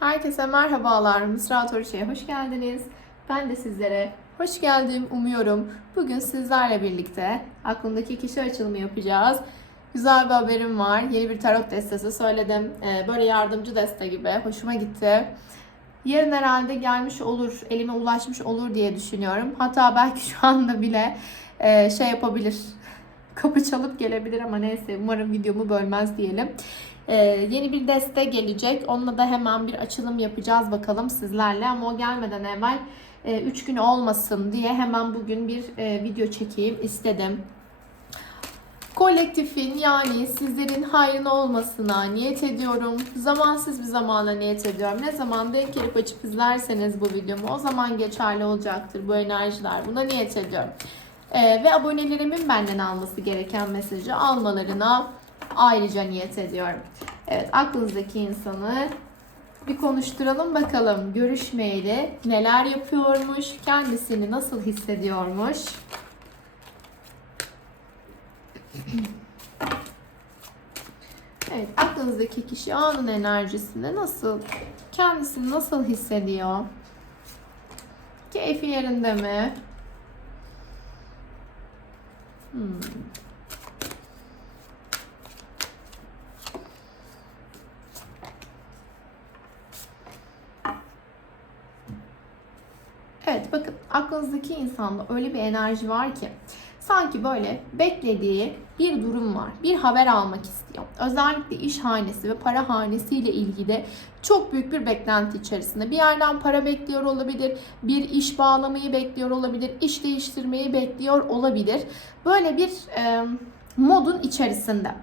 Herkese merhabalar. Mısra Torçe'ye hoş geldiniz. Ben de sizlere hoş geldim umuyorum. Bugün sizlerle birlikte aklımdaki kişi açılımı yapacağız. Güzel bir haberim var. Yeni bir tarot destesi söyledim. Ee, Böyle yardımcı deste gibi. Hoşuma gitti. Yarın herhalde gelmiş olur, elime ulaşmış olur diye düşünüyorum. Hatta belki şu anda bile e, şey yapabilir. Kapı çalıp gelebilir ama neyse umarım videomu bölmez diyelim. Ee, yeni bir deste gelecek. Onunla da hemen bir açılım yapacağız bakalım sizlerle. Ama o gelmeden evvel 3 gün olmasın diye hemen bugün bir e, video çekeyim istedim. Kolektifin yani sizlerin hayrına olmasına niyet ediyorum. Zamansız bir zamana niyet ediyorum. Ne zaman denk gelip açıp izlerseniz bu videomu o zaman geçerli olacaktır bu enerjiler. Buna niyet ediyorum. Ee, ve abonelerimin benden alması gereken mesajı almalarına ayrıca niyet ediyorum. Evet aklınızdaki insanı bir konuşturalım bakalım. Görüşmeyeli neler yapıyormuş, kendisini nasıl hissediyormuş. Evet, aklınızdaki kişi anın enerjisinde nasıl, kendisini nasıl hissediyor? Keyfi yerinde mi? Hmm. Evet bakın aklınızdaki insanda öyle bir enerji var ki sanki böyle beklediği bir durum var. Bir haber almak istiyor. Özellikle iş hanesi ve para hanesiyle ilgili çok büyük bir beklenti içerisinde. Bir yerden para bekliyor olabilir, bir iş bağlamayı bekliyor olabilir, iş değiştirmeyi bekliyor olabilir. Böyle bir e, modun içerisinde.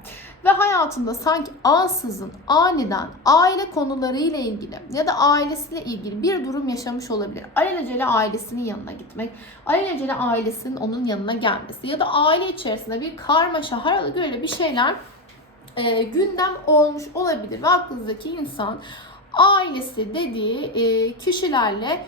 Ve hayatında sanki ansızın, aniden aile konularıyla ilgili ya da ailesiyle ilgili bir durum yaşamış olabilir. Alelacele ailesinin yanına gitmek, alelacele ailesinin onun yanına gelmesi ya da aile içerisinde bir karmaşa, haralı böyle bir şeyler e, gündem olmuş olabilir. Ve aklınızdaki insan ailesi dediği e, kişilerle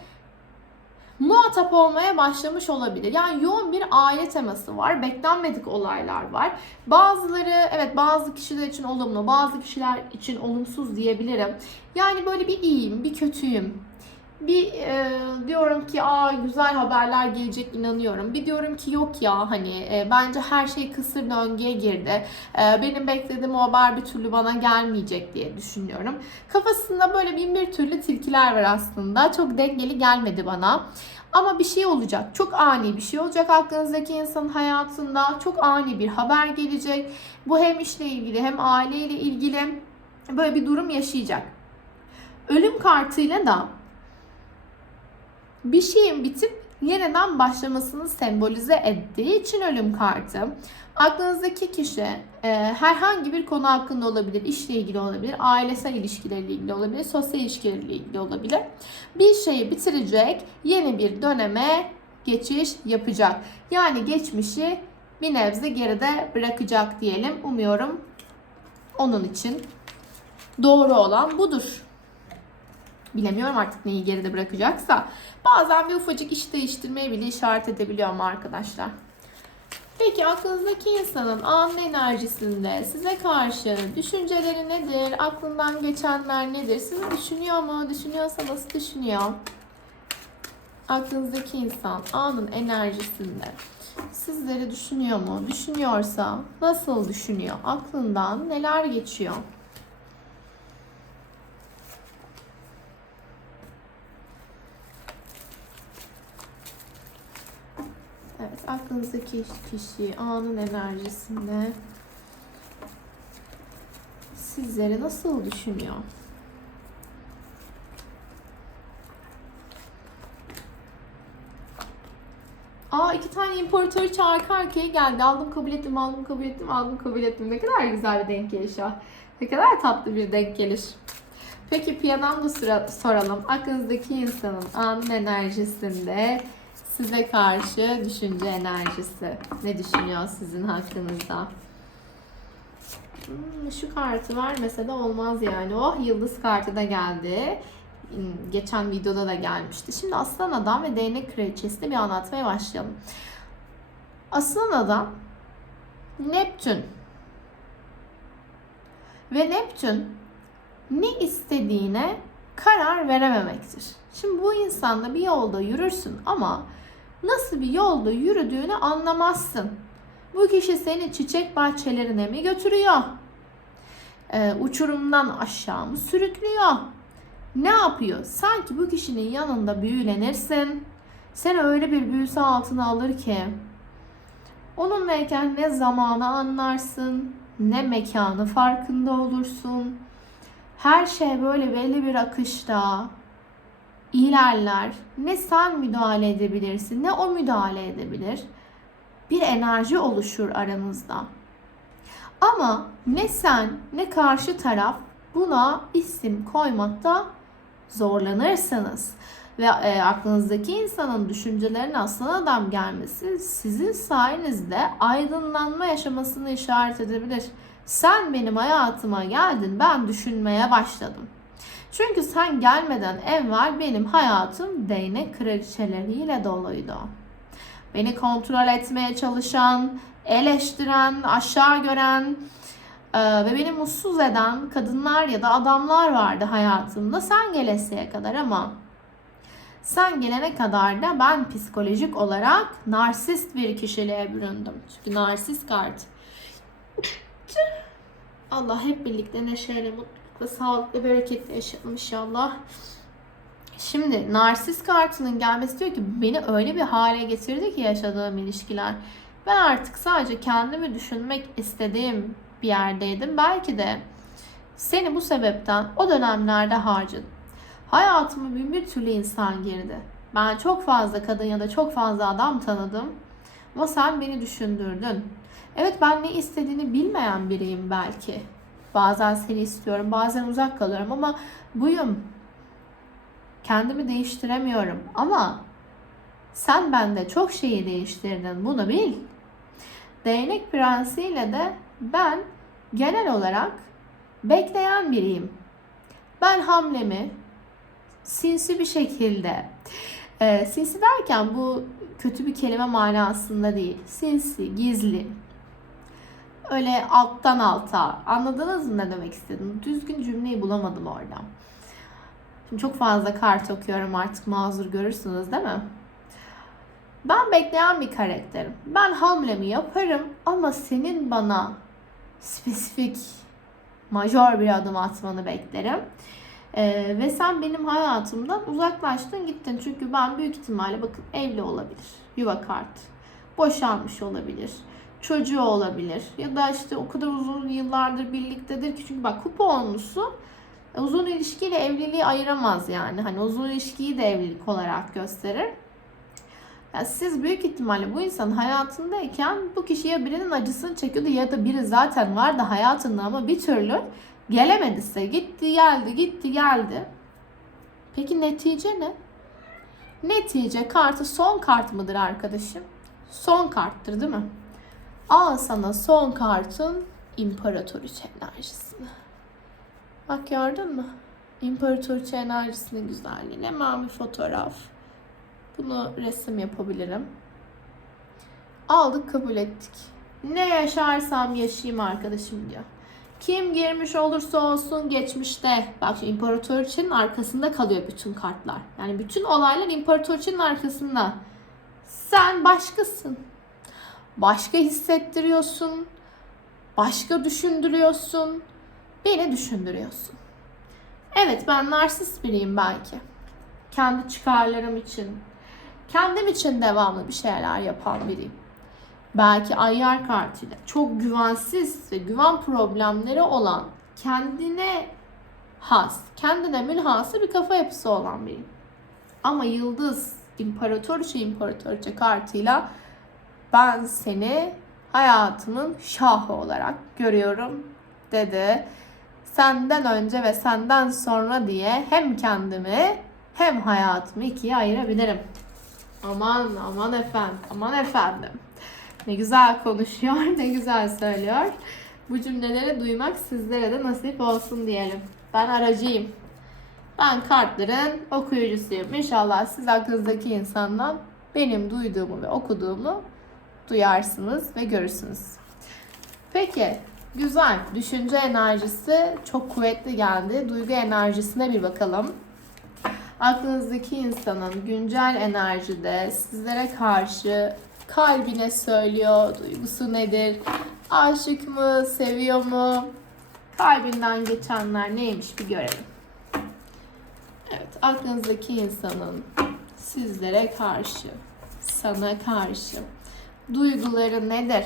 muhatap olmaya başlamış olabilir. Yani yoğun bir aile teması var. Beklenmedik olaylar var. Bazıları evet bazı kişiler için olumlu, bazı kişiler için olumsuz diyebilirim. Yani böyle bir iyiyim, bir kötüyüm. Bir e, diyorum ki aa güzel haberler gelecek inanıyorum. Bir diyorum ki yok ya hani e, bence her şey kısır döngüye girdi. E, benim beklediğim o haber bir türlü bana gelmeyecek diye düşünüyorum. Kafasında böyle bin bir türlü tilkiler var aslında. Çok dengeli gelmedi bana. Ama bir şey olacak. Çok ani bir şey olacak aklınızdaki insanın hayatında. Çok ani bir haber gelecek. Bu hem işle ilgili hem aileyle ilgili böyle bir durum yaşayacak. Ölüm kartıyla da bir şeyin bitip yeniden başlamasını sembolize ettiği için ölüm kartı. Aklınızdaki kişi e, herhangi bir konu hakkında olabilir, işle ilgili olabilir, ailesel ilişkilerle ilgili olabilir, sosyal ilişkilerle ilgili olabilir. Bir şeyi bitirecek, yeni bir döneme geçiş yapacak. Yani geçmişi bir nebze geride bırakacak diyelim. Umuyorum onun için doğru olan budur bilemiyorum artık neyi geride bırakacaksa. Bazen bir ufacık iş değiştirmeye bile işaret edebiliyorum arkadaşlar. Peki aklınızdaki insanın anın enerjisinde size karşı düşünceleri nedir? Aklından geçenler nedir? Sizi düşünüyor mu? Düşünüyorsa nasıl düşünüyor? Aklınızdaki insan anın enerjisinde sizleri düşünüyor mu? Düşünüyorsa nasıl düşünüyor? Aklından neler geçiyor? Evet, aklınızdaki kişi anın enerjisinde sizleri nasıl düşünüyor? Aa iki tane imparatoriçe arka arkaya geldi. Aldım kabul ettim, aldım kabul ettim, aldım kabul ettim. Ne kadar güzel bir denk geliş o. Ne kadar tatlı bir denk geliş. Peki piyadan da soralım. Aklınızdaki insanın anın enerjisinde size karşı düşünce enerjisi. Ne düşünüyor sizin hakkınızda? Hmm, şu kartı var mesela olmaz yani. Oh yıldız kartı da geldi. Hmm, Geçen videoda da gelmişti. Şimdi aslan adam ve değnek kraliçesini bir anlatmaya başlayalım. Aslan adam Neptün ve Neptün ne istediğine karar verememektir. Şimdi bu insanla bir yolda yürürsün ama nasıl bir yolda yürüdüğünü anlamazsın. Bu kişi seni çiçek bahçelerine mi götürüyor? Ee, uçurumdan aşağı mı sürüklüyor? Ne yapıyor? Sanki bu kişinin yanında büyülenirsin. Seni öyle bir büyüsü altına alır ki onunlayken ne zamanı anlarsın, ne mekanı farkında olursun. Her şey böyle belli bir akışta ilerler. Ne sen müdahale edebilirsin, ne o müdahale edebilir. Bir enerji oluşur aranızda. Ama ne sen ne karşı taraf buna isim koymakta zorlanırsınız. Ve e, aklınızdaki insanın düşüncelerinin aslan adam gelmesi sizin sayenizde aydınlanma yaşamasını işaret edebilir. Sen benim hayatıma geldin, ben düşünmeye başladım. Çünkü sen gelmeden evvel benim hayatım değnek kraliçeleriyle doluydu. Beni kontrol etmeye çalışan, eleştiren, aşağı gören e, ve beni mutsuz eden kadınlar ya da adamlar vardı hayatımda sen gelesiye kadar ama sen gelene kadar da ben psikolojik olarak narsist bir kişiliğe büründüm. Çünkü narsist kart. Allah hep birlikte neşeyle, mutlulukla, sağlıkla, bereketle yaşayalım inşallah. Şimdi narsist kartının gelmesi diyor ki beni öyle bir hale getirdi ki yaşadığım ilişkiler. Ben artık sadece kendimi düşünmek istediğim bir yerdeydim. Belki de seni bu sebepten o dönemlerde harcadım. Hayatıma bin bir türlü insan girdi. Ben çok fazla kadın ya da çok fazla adam tanıdım. Ama sen beni düşündürdün. Evet ben ne istediğini bilmeyen biriyim belki. Bazen seni istiyorum, bazen uzak kalıyorum ama buyum. Kendimi değiştiremiyorum ama sen bende çok şeyi değiştirdin. Bunu bil. Değnek prensiyle de ben genel olarak bekleyen biriyim. Ben hamlemi sinsi bir şekilde e, sinsi derken bu kötü bir kelime manasında değil. Sinsi, gizli. Öyle alttan alta. Anladınız mı ne demek istedim? Düzgün cümleyi bulamadım orada. Şimdi çok fazla kart okuyorum artık mazur görürsünüz değil mi? Ben bekleyen bir karakterim. Ben hamlemi yaparım ama senin bana spesifik, majör bir adım atmanı beklerim. Ee, ve sen benim hayatımdan uzaklaştın gittin. Çünkü ben büyük ihtimalle bakın evli olabilir. Yuva kart. Boşanmış olabilir. Çocuğu olabilir. Ya da işte o kadar uzun yıllardır birliktedir ki. Çünkü bak kupa olmuşsu uzun ilişkiyle evliliği ayıramaz yani. Hani uzun ilişkiyi de evlilik olarak gösterir. Yani siz büyük ihtimalle bu insanın hayatındayken bu kişiye birinin acısını çekiyordu ya da biri zaten vardı hayatında ama bir türlü gelemedi size. Gitti geldi gitti geldi. Peki netice ne? Netice kartı son kart mıdır arkadaşım? Son karttır değil mi? Al sana son kartın imparatoriçe enerjisini. Bak gördün mü? İmparatoriçe enerjisinin güzelliğini. Hemen bir fotoğraf. Bunu resim yapabilirim. Aldık kabul ettik. Ne yaşarsam yaşayayım arkadaşım diyor. Kim girmiş olursa olsun geçmişte. Bak şimdi imparatoriçenin arkasında kalıyor bütün kartlar. Yani bütün olaylar imparatoriçenin arkasında. Sen başkasın. Başka hissettiriyorsun. Başka düşündürüyorsun. Beni düşündürüyorsun. Evet ben narsist biriyim belki. Kendi çıkarlarım için, kendim için devamlı bir şeyler yapan biriyim. Belki ayyar kartıyla çok güvensiz ve güven problemleri olan kendine has, kendine münhasır bir kafa yapısı olan biriyim. Ama yıldız imparatoriçe imparatoriçe kartıyla ben seni hayatımın şahı olarak görüyorum dedi. Senden önce ve senden sonra diye hem kendimi hem hayatımı ikiye ayırabilirim. Aman aman efendim, aman efendim. Ne güzel konuşuyor, ne güzel söylüyor. Bu cümleleri duymak sizlere de nasip olsun diyelim. Ben aracıyım. Ben kartların okuyucusuyum. İnşallah siz aklınızdaki insandan benim duyduğumu ve okuduğumu duyarsınız ve görürsünüz. Peki Güzel. Düşünce enerjisi çok kuvvetli geldi. Duygu enerjisine bir bakalım. Aklınızdaki insanın güncel enerjide sizlere karşı kalbine söylüyor. Duygusu nedir? Aşık mı? Seviyor mu? Kalbinden geçenler neymiş bir görelim. Evet, aklınızdaki insanın sizlere karşı, sana karşı duyguları nedir?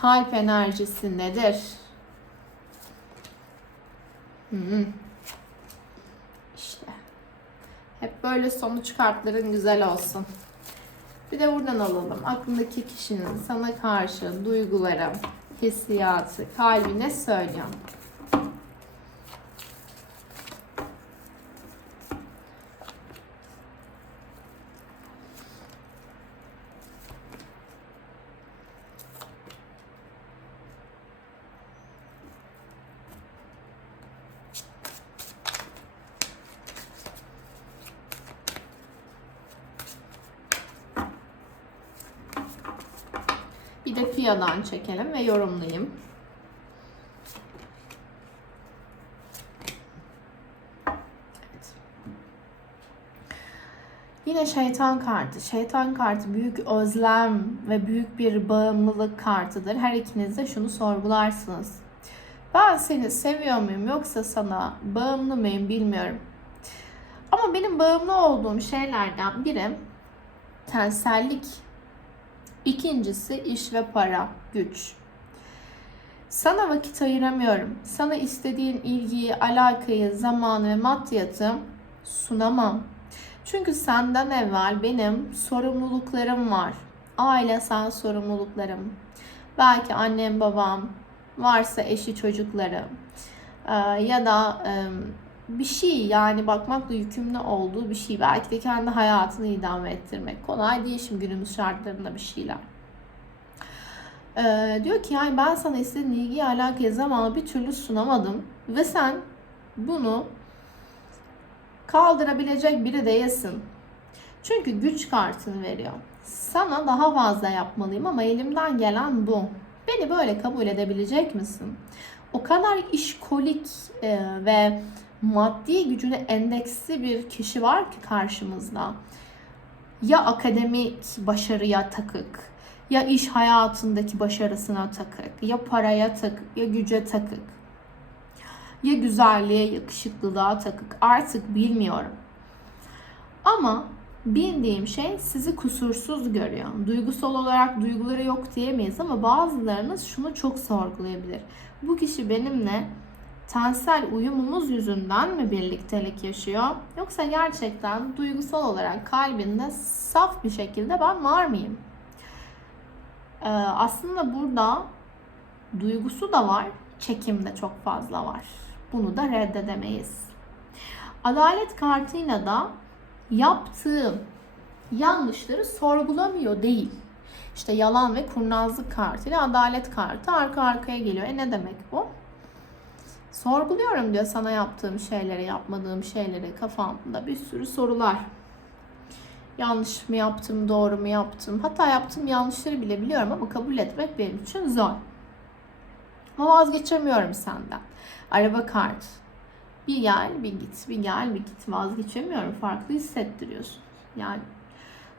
Kalp enerjisi nedir? Hmm. İşte. Hep böyle sonuç kartların güzel olsun. Bir de buradan alalım. Aklındaki kişinin sana karşı duyguları, hissiyatı, kalbine söylüyor. Bir de fiyadan çekelim ve yorumlayayım. Yine şeytan kartı. Şeytan kartı büyük özlem ve büyük bir bağımlılık kartıdır. Her ikiniz de şunu sorgularsınız. Ben seni seviyor muyum yoksa sana bağımlı mıyım bilmiyorum. Ama benim bağımlı olduğum şeylerden biri tensellik İkincisi iş ve para, güç. Sana vakit ayıramıyorum. Sana istediğin ilgiyi, alakayı, zamanı ve maddiyatı sunamam. Çünkü senden evvel benim sorumluluklarım var. Ailesel sorumluluklarım. Belki annem, babam, varsa eşi, çocukları ya da bir şey yani bakmakla yükümlü olduğu bir şey. Belki de kendi hayatını idame ettirmek. Kolay değil şimdi günümüz şartlarında bir şeyler. Ee, diyor ki yani ben sana istediğin ilgiyi alakayı zamanı bir türlü sunamadım. Ve sen bunu kaldırabilecek biri değilsin. Çünkü güç kartını veriyor. Sana daha fazla yapmalıyım ama elimden gelen bu. Beni böyle kabul edebilecek misin? O kadar işkolik e, ve maddi gücüne endeksli bir kişi var ki karşımızda. Ya akademik başarıya takık, ya iş hayatındaki başarısına takık, ya paraya takık, ya güce takık. Ya güzelliğe, yakışıklılığa takık. Artık bilmiyorum. Ama bildiğim şey sizi kusursuz görüyor. Duygusal olarak duyguları yok diyemeyiz ama bazılarınız şunu çok sorgulayabilir. Bu kişi benimle tensel uyumumuz yüzünden mi birliktelik yaşıyor? Yoksa gerçekten duygusal olarak kalbinde saf bir şekilde ben var mıyım? Ee, aslında burada duygusu da var, çekim de çok fazla var. Bunu da reddedemeyiz. Adalet kartıyla da yaptığı yanlışları sorgulamıyor değil. İşte yalan ve kurnazlık kartıyla adalet kartı arka arkaya geliyor. E ne demek bu? Sorguluyorum diyor sana yaptığım şeyleri, yapmadığım şeyleri kafamda bir sürü sorular. Yanlış mı yaptım, doğru mu yaptım? Hatta yaptığım yanlışları bile biliyorum ama kabul etmek benim için zor. Ama vazgeçemiyorum senden. Araba kart. Bir gel, bir git, bir gel, bir git. Vazgeçemiyorum. Farklı hissettiriyorsun. Yani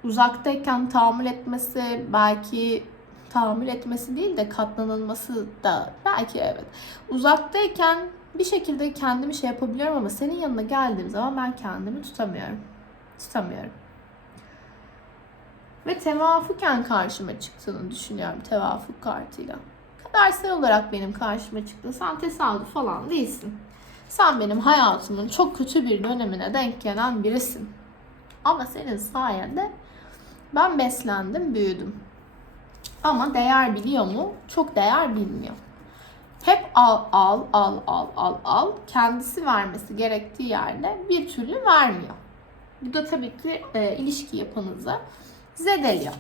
uzaktayken tahammül etmesi belki tahammül etmesi değil de katlanılması da belki evet. Uzaktayken bir şekilde kendimi şey yapabiliyorum ama senin yanına geldiğim zaman ben kendimi tutamıyorum. Tutamıyorum. Ve tevafuken karşıma çıktığını düşünüyorum tevafuk kartıyla. Kadersel olarak benim karşıma çıktı. Sen tesadüf falan değilsin. Sen benim hayatımın çok kötü bir dönemine denk gelen birisin. Ama senin sayende ben beslendim, büyüdüm. Ama değer biliyor mu? Çok değer bilmiyor. Hep al, al, al, al, al, al. Kendisi vermesi gerektiği yerde bir türlü vermiyor. Bu da tabii ki e, ilişki yapınızı zedeliyor.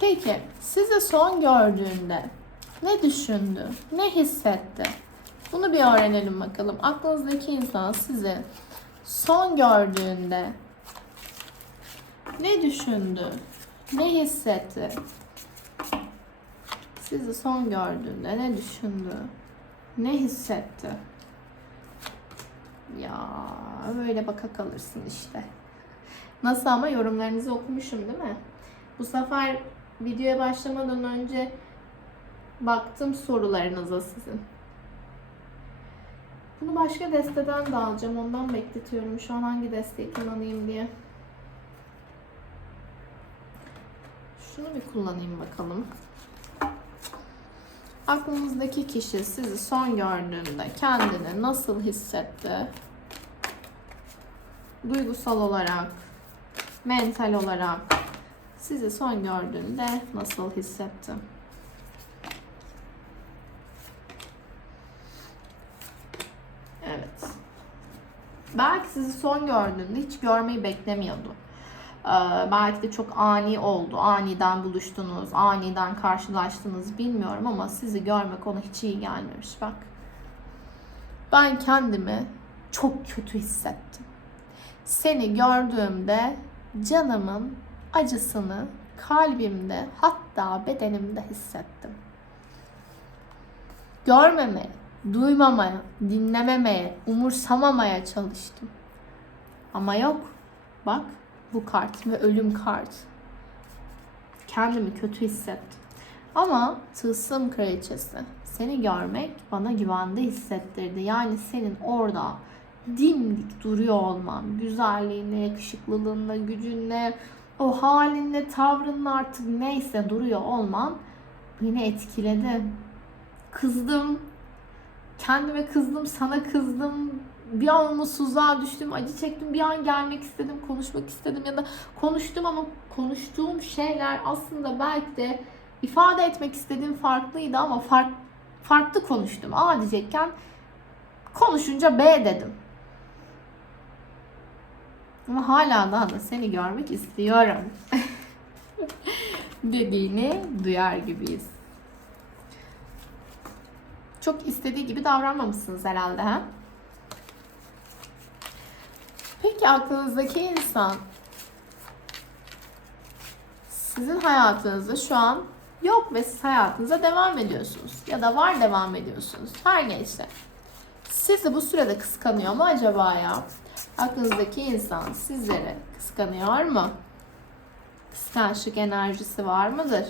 Peki sizi son gördüğünde ne düşündü, ne hissetti? Bunu bir öğrenelim bakalım. Aklınızdaki insan sizi son gördüğünde Ne düşündü? Ne hissetti? Sizi son gördüğünde ne düşündü? Ne hissetti? Ya öyle baka kalırsın işte. Nasıl ama yorumlarınızı okumuşum değil mi? Bu sefer videoya başlamadan önce baktım sorularınıza sizin. Bunu başka desteden de alacağım. Ondan bekletiyorum. Şu an hangi desteği kullanayım diye. Şunu bir kullanayım bakalım. Aklınızdaki kişi sizi son gördüğünde kendini nasıl hissetti? Duygusal olarak, mental olarak sizi son gördüğünde nasıl hissetti? Evet. Belki sizi son gördüğünde hiç görmeyi beklemiyordu. Ee, belki de çok ani oldu. Aniden buluştunuz, aniden karşılaştınız bilmiyorum ama sizi görmek ona hiç iyi gelmemiş bak. Ben kendimi çok kötü hissettim. Seni gördüğümde canımın acısını kalbimde hatta bedenimde hissettim. Görmemeye, duymamaya, dinlememeye, umursamamaya çalıştım. Ama yok. Bak bu kart ve ölüm kartı. Kendimi kötü hissettim. Ama tılsım kraliçesi seni görmek bana güvende hissettirdi. Yani senin orada dimdik duruyor olman, güzelliğinle, yakışıklılığınla, gücünle, o halinle, tavrınla artık neyse duruyor olman beni etkiledi. Kızdım, kendime kızdım, sana kızdım. Bir an umutsuzluğa düştüm, acı çektim, bir an gelmek istedim, konuşmak istedim ya da konuştum ama konuştuğum şeyler aslında belki de ifade etmek istediğim farklıydı ama fark, farklı konuştum. A diyecekken konuşunca B dedim. Ama hala daha da seni görmek istiyorum. dediğini duyar gibiyiz. Çok istediği gibi davranmamışsınız herhalde ha? Peki aklınızdaki insan sizin hayatınızda şu an yok ve siz hayatınıza devam ediyorsunuz. Ya da var devam ediyorsunuz. Her neyse. Sizi bu sürede kıskanıyor mu acaba ya? Aklınızdaki insan sizleri kıskanıyor mu? Kıskançlık enerjisi var mıdır?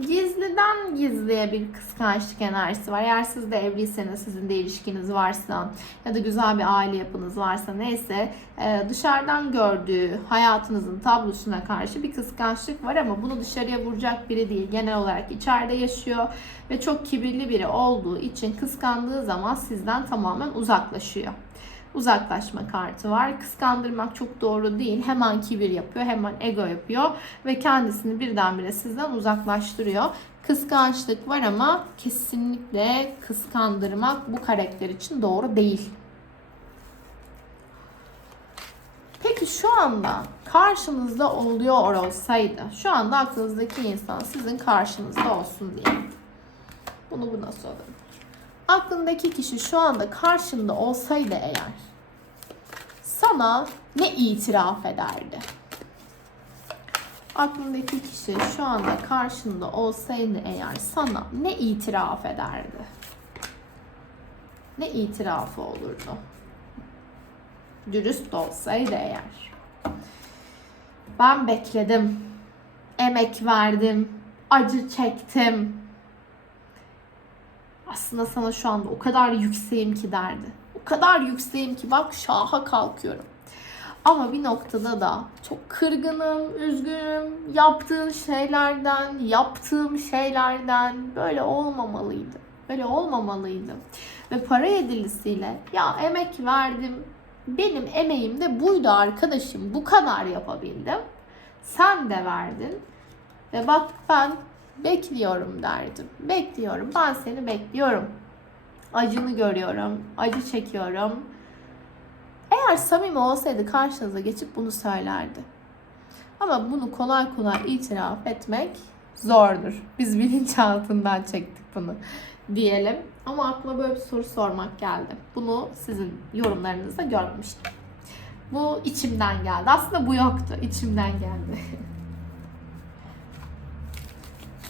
Gizliden gizliye bir kıskançlık enerjisi var. Eğer siz de evliyseniz, sizin de ilişkiniz varsa ya da güzel bir aile yapınız varsa neyse e, dışarıdan gördüğü hayatınızın tablosuna karşı bir kıskançlık var ama bunu dışarıya vuracak biri değil. Genel olarak içeride yaşıyor ve çok kibirli biri olduğu için kıskandığı zaman sizden tamamen uzaklaşıyor uzaklaşma kartı var. Kıskandırmak çok doğru değil. Hemen kibir yapıyor, hemen ego yapıyor ve kendisini birdenbire sizden uzaklaştırıyor. Kıskançlık var ama kesinlikle kıskandırmak bu karakter için doğru değil. Peki şu anda karşınızda oluyor olsaydı, şu anda aklınızdaki insan sizin karşınızda olsun diye. Bunu buna soralım aklındaki kişi şu anda karşında olsaydı eğer sana ne itiraf ederdi? Aklındaki kişi şu anda karşında olsaydı eğer sana ne itiraf ederdi? Ne itirafı olurdu? Dürüst olsaydı eğer. Ben bekledim. Emek verdim. Acı çektim aslında sana şu anda o kadar yükseğim ki derdi. O kadar yükseğim ki bak şaha kalkıyorum. Ama bir noktada da çok kırgınım, üzgünüm. Yaptığın şeylerden, yaptığım şeylerden böyle olmamalıydı. Böyle olmamalıydı. Ve para edilisiyle ya emek verdim. Benim emeğim de buydu arkadaşım. Bu kadar yapabildim. Sen de verdin. Ve bak ben Bekliyorum derdim. Bekliyorum. Ben seni bekliyorum. Acını görüyorum. Acı çekiyorum. Eğer samimi olsaydı karşınıza geçip bunu söylerdi. Ama bunu kolay kolay itiraf etmek zordur. Biz bilinçaltından çektik bunu diyelim. Ama aklıma böyle bir soru sormak geldi. Bunu sizin yorumlarınızda görmüştüm. Bu içimden geldi. Aslında bu yoktu. içimden geldi.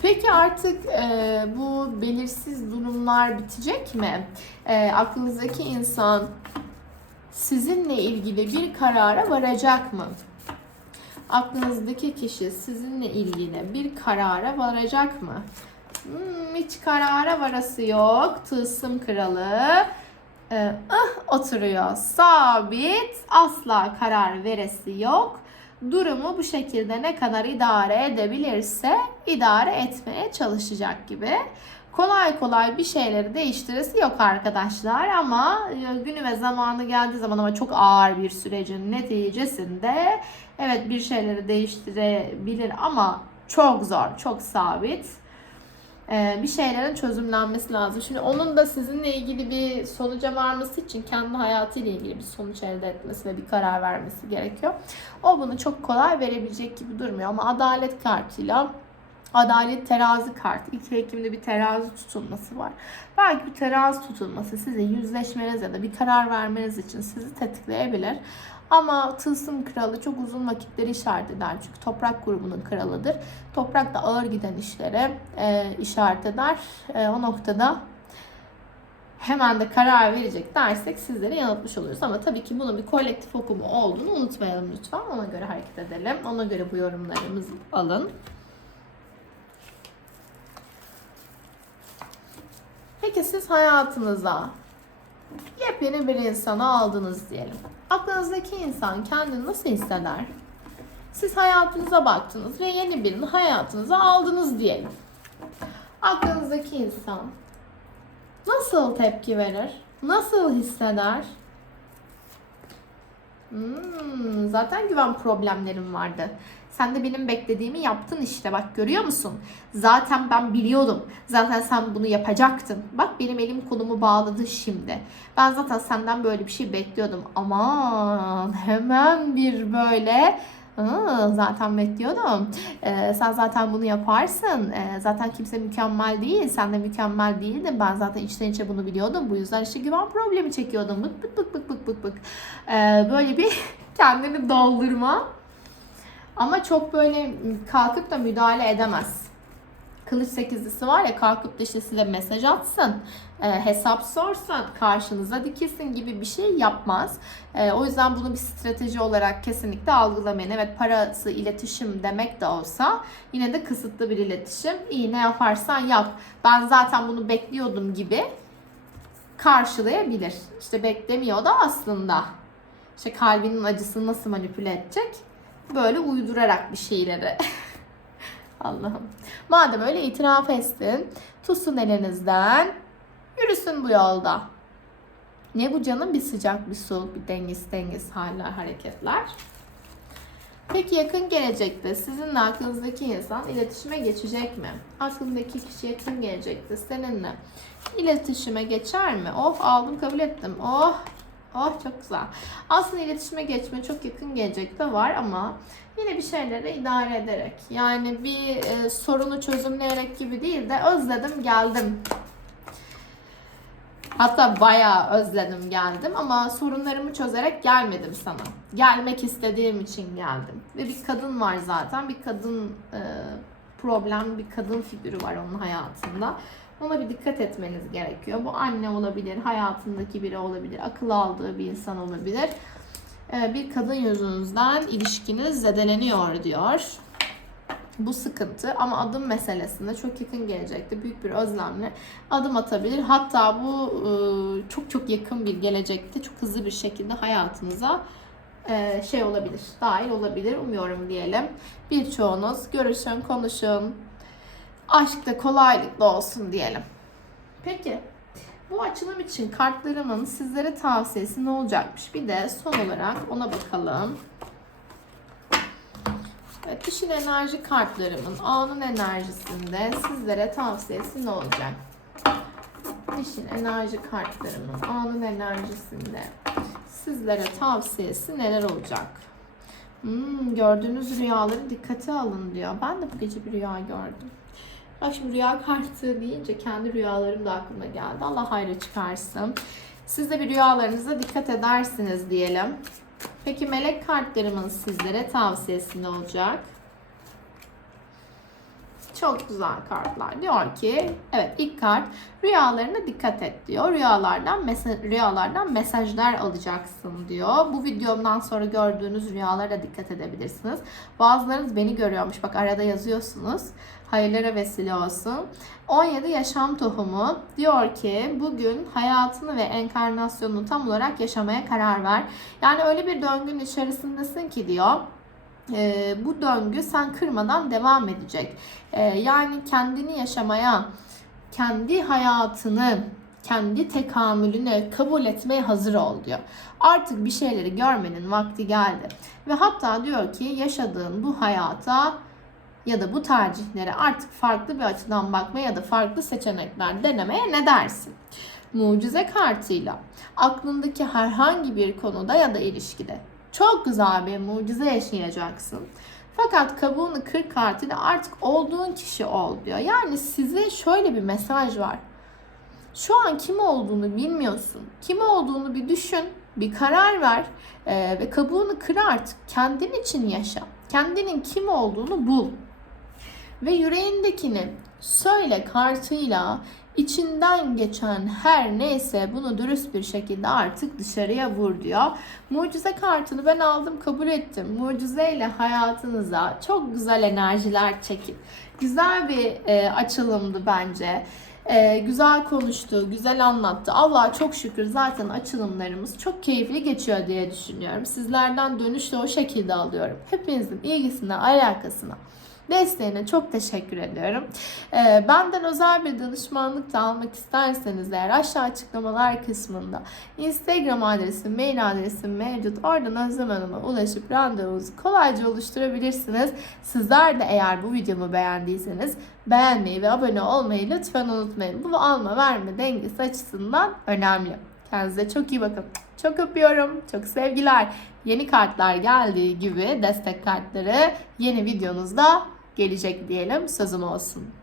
Peki artık e, bu belirsiz durumlar bitecek mi? E, aklınızdaki insan sizinle ilgili bir karara varacak mı? Aklınızdaki kişi sizinle ilgili bir karara varacak mı? Hmm, hiç karara varası yok. Tılsım kralı. Ee, ıh, oturuyor. Sabit. Asla karar veresi yok. Durumu bu şekilde ne kadar idare edebilirse idare etmeye çalışacak gibi. Kolay kolay bir şeyleri değiştirisi yok arkadaşlar ama e, günü ve zamanı geldiği zaman ama çok ağır bir sürecin neticesinde evet bir şeyleri değiştirebilir ama çok zor, çok sabit bir şeylerin çözümlenmesi lazım. Şimdi onun da sizinle ilgili bir sonuca varması için kendi hayatıyla ilgili bir sonuç elde etmesi ve bir karar vermesi gerekiyor. O bunu çok kolay verebilecek gibi durmuyor ama adalet kartıyla Adalet terazi kartı. 2 Ekim'de bir terazi tutulması var. Belki bir terazi tutulması size yüzleşmeniz ya da bir karar vermeniz için sizi tetikleyebilir. Ama tılsım kralı çok uzun vakitleri işaret eder. Çünkü toprak grubunun kralıdır. Toprak da ağır giden işlere e, işaret eder. E, o noktada hemen de karar verecek dersek sizleri yanıltmış oluruz. Ama tabii ki bunun bir kolektif okumu olduğunu unutmayalım lütfen. Ona göre hareket edelim. Ona göre bu yorumlarımızı alın. Peki siz hayatınıza yepyeni bir insanı aldınız diyelim. Aklınızdaki insan kendini nasıl hisseder? Siz hayatınıza baktınız ve yeni birini hayatınıza aldınız diyelim. Aklınızdaki insan nasıl tepki verir? Nasıl hisseder? Hmm, zaten güven problemlerim vardı. Sen de benim beklediğimi yaptın işte bak görüyor musun? Zaten ben biliyordum. Zaten sen bunu yapacaktın. Bak benim elim kolumu bağladı şimdi. Ben zaten senden böyle bir şey bekliyordum. Aman hemen bir böyle Aa, zaten bekliyordum. Ee, sen zaten bunu yaparsın. Ee, zaten kimse mükemmel değil. Sen de mükemmel değildin. Ben zaten içten içe bunu biliyordum. Bu yüzden işte güven problemi çekiyordum. Bık bık bık bık bık bık. Ee, böyle bir kendini doldurma. Ama çok böyle kalkıp da müdahale edemez. Kılıç sekizlisi var ya kalkıp da işte size mesaj atsın, e, hesap sorsun, karşınıza dikilsin gibi bir şey yapmaz. E, o yüzden bunu bir strateji olarak kesinlikle algılamayın. Evet parası iletişim demek de olsa yine de kısıtlı bir iletişim. İyi ne yaparsan yap. Ben zaten bunu bekliyordum gibi karşılayabilir. İşte beklemiyor da aslında. İşte kalbinin acısını nasıl manipüle edecek? Böyle uydurarak bir şeyleri. Allah'ım. Madem öyle itiraf etsin, tutsun elinizden, yürüsün bu yolda. Ne bu canım? Bir sıcak, bir soğuk, bir dengesiz dengesiz haller, hareketler. Peki yakın gelecekte sizinle aklınızdaki insan iletişime geçecek mi? Aklındaki kişi yakın gelecekte seninle iletişime geçer mi? Oh aldım kabul ettim. Oh Oh çok güzel. Aslında iletişime geçme çok yakın gelecekte var ama yine bir şeyleri idare ederek yani bir e, sorunu çözümleyerek gibi değil de özledim geldim. Hatta bayağı özledim geldim ama sorunlarımı çözerek gelmedim sana. Gelmek istediğim için geldim. Ve bir kadın var zaten. Bir kadın e, problem, bir kadın figürü var onun hayatında. Ona bir dikkat etmeniz gerekiyor. Bu anne olabilir, hayatındaki biri olabilir, akıl aldığı bir insan olabilir. Ee, bir kadın yüzünüzden ilişkiniz zedeleniyor diyor. Bu sıkıntı ama adım meselesinde çok yakın gelecekte büyük bir özlemle adım atabilir. Hatta bu e, çok çok yakın bir gelecekte çok hızlı bir şekilde hayatınıza e, şey olabilir, dahil olabilir. Umuyorum diyelim. Birçoğunuz görüşün, konuşun, aşkta kolaylıkla olsun diyelim. Peki bu açılım için kartlarımın sizlere tavsiyesi ne olacakmış? Bir de son olarak ona bakalım. Evet, dişin enerji kartlarımın anın enerjisinde sizlere tavsiyesi ne olacak? Dişin enerji kartlarımın anın enerjisinde sizlere tavsiyesi neler olacak? Hmm, gördüğünüz rüyaları dikkate alın diyor. Ben de bu gece bir rüya gördüm. Bak şimdi rüya kartı deyince kendi rüyalarım da aklıma geldi. Allah hayra çıkarsın. Siz de bir rüyalarınıza dikkat edersiniz diyelim. Peki melek kartlarımın sizlere tavsiyesi ne olacak? Çok güzel kartlar. Diyor ki, evet ilk kart rüyalarına dikkat et diyor. Rüyalardan mesaj, rüyalardan mesajlar alacaksın diyor. Bu videomdan sonra gördüğünüz rüyalara dikkat edebilirsiniz. Bazılarınız beni görüyormuş. Bak arada yazıyorsunuz. Hayırlara vesile olsun. 17 yaşam tohumu diyor ki bugün hayatını ve enkarnasyonunu tam olarak yaşamaya karar ver. Yani öyle bir döngünün içerisindesin ki diyor e, bu döngü sen kırmadan devam edecek. E, yani kendini yaşamaya, kendi hayatını, kendi tekamülünü kabul etmeye hazır ol diyor. Artık bir şeyleri görmenin vakti geldi. Ve hatta diyor ki yaşadığın bu hayata ya da bu tercihlere artık farklı bir açıdan bakmaya ya da farklı seçenekler denemeye ne dersin? Mucize kartıyla aklındaki herhangi bir konuda ya da ilişkide çok güzel bir mucize yaşayacaksın. Fakat kabuğunu kır kartıyla artık olduğun kişi ol diyor. Yani size şöyle bir mesaj var. Şu an kim olduğunu bilmiyorsun. Kim olduğunu bir düşün, bir karar ver ee, ve kabuğunu kır artık. Kendin için yaşa. Kendinin kim olduğunu bul. Ve yüreğindekini söyle kartıyla içinden geçen her neyse bunu dürüst bir şekilde artık dışarıya vur diyor. Mucize kartını ben aldım kabul ettim. Mucizeyle hayatınıza çok güzel enerjiler çekin. Güzel bir e, açılımdı bence. E, güzel konuştu, güzel anlattı. Allah'a çok şükür zaten açılımlarımız çok keyifli geçiyor diye düşünüyorum. Sizlerden dönüş de o şekilde alıyorum. Hepinizin ilgisine, alakasına Desteğine çok teşekkür ediyorum. Ee, benden özel bir danışmanlık da almak isterseniz eğer aşağı açıklamalar kısmında Instagram adresim, mail adresim mevcut. Oradan Özlem Hanım'a ulaşıp randevunuzu kolayca oluşturabilirsiniz. Sizler de eğer bu videomu beğendiyseniz beğenmeyi ve abone olmayı lütfen unutmayın. Bu alma verme dengesi açısından önemli. Kendinize çok iyi bakın. Çok öpüyorum. Çok sevgiler. Yeni kartlar geldiği gibi destek kartları yeni videonuzda gelecek diyelim. Sözüm olsun.